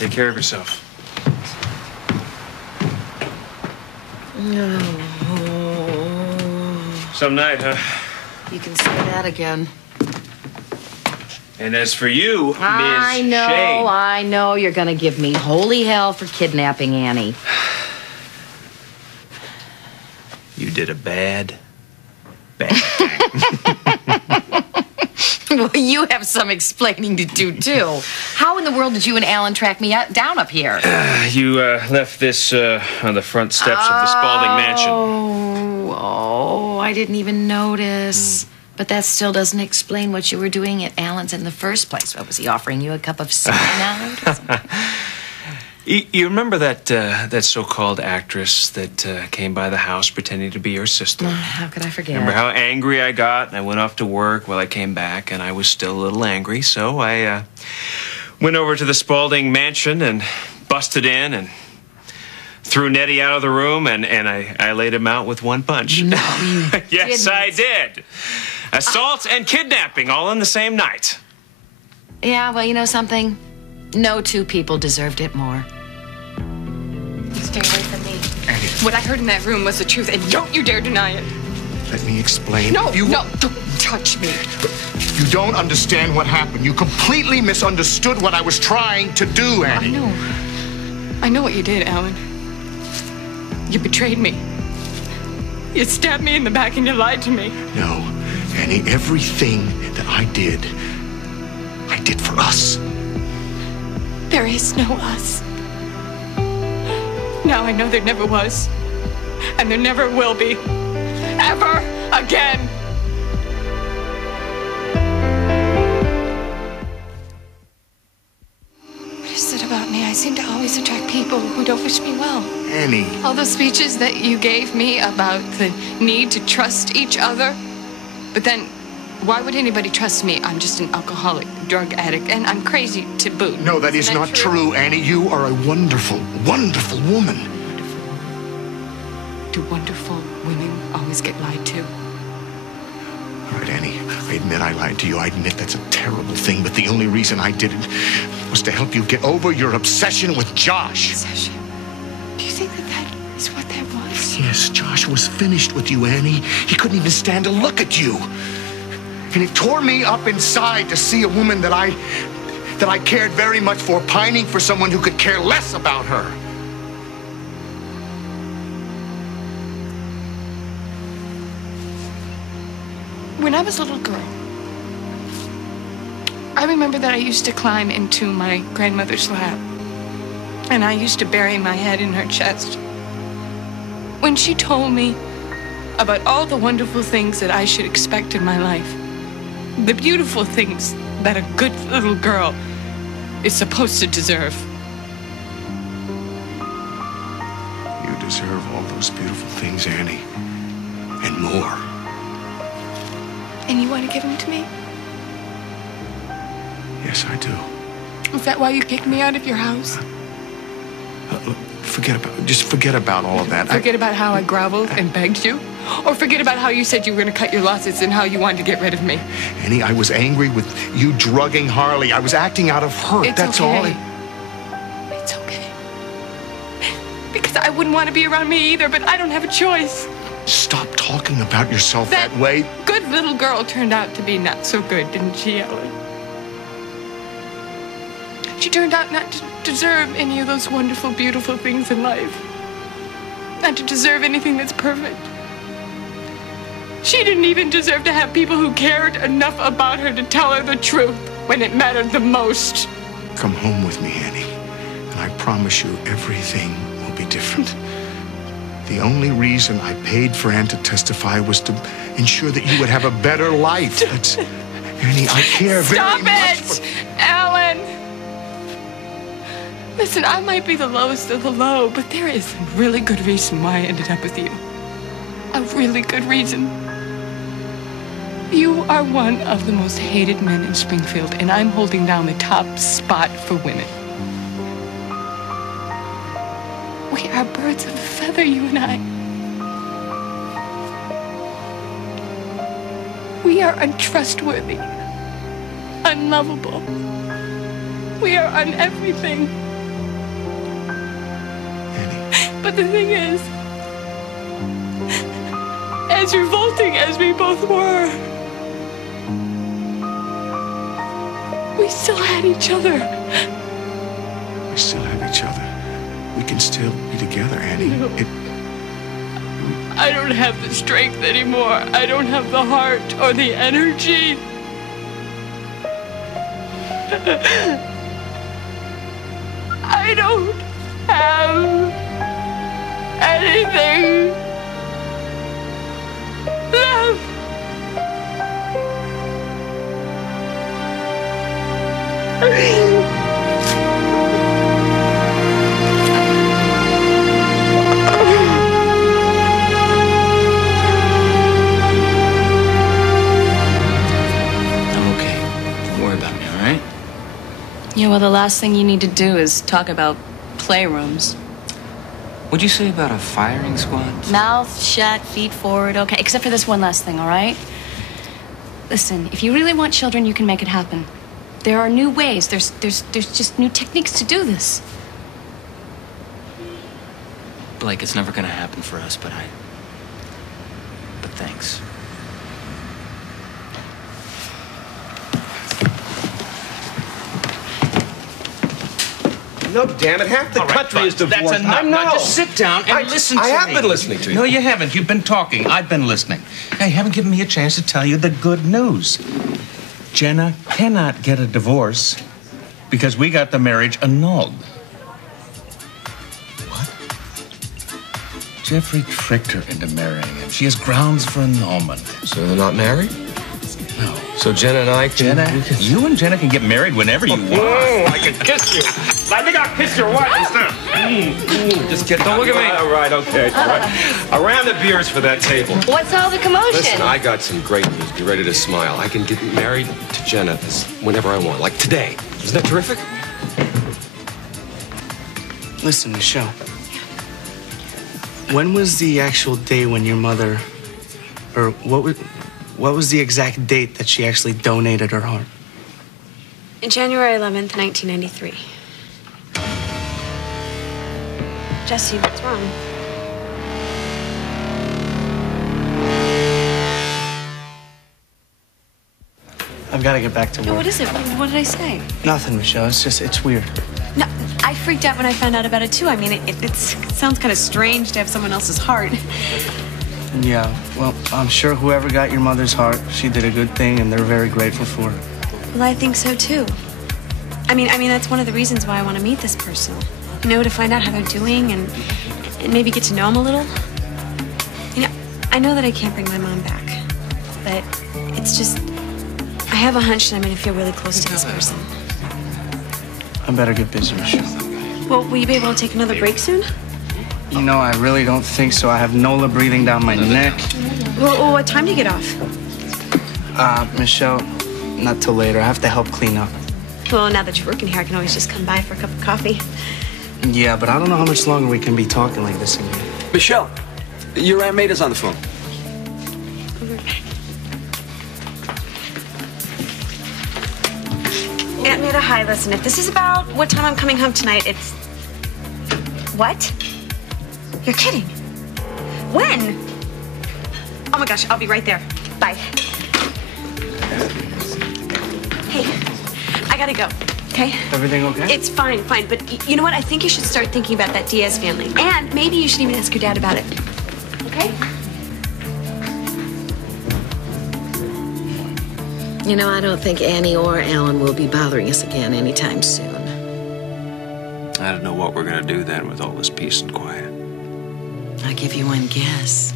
Take care of yourself. No. Some night, huh? You can say that again. And as for you, Ms. Shane... I know you're gonna give me holy hell for kidnapping Annie. You did a bad thing. Well, you have some explaining to do, too. How in the world did you and Alan track me down up here? You left this on the front steps of the Spaulding mansion. Oh, I didn't even notice. But that still doesn't explain what you were doing at Alan's in the first place. What, was he offering you a cup of cyanide or something? You remember that so-called actress that came by the house pretending to be your sister? How could I forget? Remember how angry I got, and I went off to work? Well, I came back, and I was still a little angry, so I went over to the Spaulding mansion and busted in and threw Nettie out of the room, and I laid him out with one punch. No, you Yes, didn't. I did. Assault and kidnapping all in the same night. Yeah, well, you know something? No two people deserved it more. Stay away from me. Annie. What I heard in that room was the truth, and don't you dare deny it. Let me explain. No, no, don't touch me. You don't understand what happened. You completely misunderstood what I was trying to do, Annie. I know what you did, Alan. You betrayed me. You stabbed me in the back and you lied to me. No, Annie, everything that I did for us. There is no us. Now I know there never was. And there never will be. Ever again. What is it about me? I seem to always attract people who don't wish me well. Annie. All those speeches that you gave me about the need to trust each other. But then, why would anybody trust me? I'm just an alcoholic, drug addict, and I'm crazy to boot. No, that is not true, Annie. You are a wonderful, wonderful woman. Do wonderful women always get lied to? All right, Annie, I admit I lied to you. I admit that's a terrible thing, but the only reason I did it was to help you get over your obsession with Josh. Obsession? Do you think that is what that was? Yes, Josh was finished with you, Annie. He couldn't even stand to look at you. And it tore me up inside to see a woman that I cared very much for pining for someone who could care less about her. When I was a little girl, I remember that I used to climb into my grandmother's lap, and I used to bury my head in her chest. When she told me about all the wonderful things that I should expect in my life, the beautiful things that a good little girl is supposed to deserve. You deserve all those beautiful things, Annie, and more. And you want to give them to me? Yes, I do. Is that why you kicked me out of your house? Look, just forget about all of that. Forget about how I groveled and begged you? Or forget about how you said you were going to cut your losses and how you wanted to get rid of me? Annie, I was angry with you drugging Harley. I was acting out of hurt. That's all. It's okay. Because I wouldn't want to be around me either, but I don't have a choice. Stop talking about yourself that way. Good little girl turned out to be not so good, didn't she, Ellen? She turned out not to deserve any of those wonderful, beautiful things in life. Not to deserve anything that's perfect. She didn't even deserve to have people who cared enough about her to tell her the truth when it mattered the most. Come home with me, Annie, and I promise you everything will be different. The only reason I paid for Ann to testify was to ensure that you would have a better life. That's, Annie, I care very much. Stop it, Alan! Listen, I might be the lowest of the low, but there is a really good reason why I ended up with you. A really good reason. You are one of the most hated men in Springfield, and I'm holding down the top spot for women. We are birds of a feather, you and I. We are untrustworthy, unlovable. We are on everything. But the thing is, as revolting as we both were, we still had each other. We still have each other. We can still be together, Annie. No. I don't have the strength anymore. I don't have the heart or the energy. I don't have anything left. Yeah, well, the last thing you need to do is talk about playrooms. What'd you say about a firing squad? Mouth shut, feet forward, okay? Except for this one last thing, all right? Listen, if you really want children, you can make it happen. There are new ways. There's just new techniques to do this. Blake, it's never gonna happen for us, but thanks. No, damn it, half the country is divorced. That's enough. I know. Now just sit down and listen to me. I have been listening to you. No, you haven't. You've been talking. I've been listening. Now, you haven't given me a chance to tell you the good news. Jenna cannot get a divorce because we got the marriage annulled. What? Jeffrey tricked her into marrying him. She has grounds for annulment. So they're not married? No. So Jenna and I can... You and Jenna can get married whenever you want. I can kiss you. I think I'll kiss your wife instead. Just kidding. Don't look at me. All right, okay. All right. I ran the beers for that table. What's all the commotion? Listen, I got some great news. Be ready to smile. I can get married to Jenna whenever I want, like today. Isn't that terrific? Listen, Michelle. When was the actual day when your mother, or what was the exact date that she actually donated her heart? January 11th, 1993. Jesse, what's wrong? I've got to get back to work. What is it? What did I say? Nothing, Michelle. It's weird. No, I freaked out when I found out about it, too. I mean, it sounds kind of strange to have someone else's heart. Yeah, well, I'm sure whoever got your mother's heart, she did a good thing, and they're very grateful for it. Well, I think so, too. I mean, that's one of the reasons why I want to meet this person. You know, to find out how they're doing and maybe get to know them a little. You know, I know that I can't bring my mom back, but it's just, I have a hunch that I'm going to feel really close to this person. I better get busy, Michelle. Well, will you be able to take another break soon? You know, I really don't think so. I have Nola breathing down my neck. Well, what time do you get off? Michelle, not till later. I have to help clean up. Well, now that you're working here, I can always just come by for a cup of coffee. Yeah, but I don't know how much longer we can be talking like this again. Michelle, your Aunt Maida's on the phone. Aunt Maida, hi, listen, if this is about what time I'm coming home tonight, it's... What? You're kidding. When? Oh my gosh, I'll be right there. Bye. Hey, I gotta go, okay? Everything okay? It's fine, but you know what? I think you should start thinking about that Diaz family. And maybe you should even ask your dad about it. Okay? You know, I don't think Annie or Alan will be bothering us again anytime soon. I don't know what we're going to do then with all this peace and quiet. I'll give you one guess.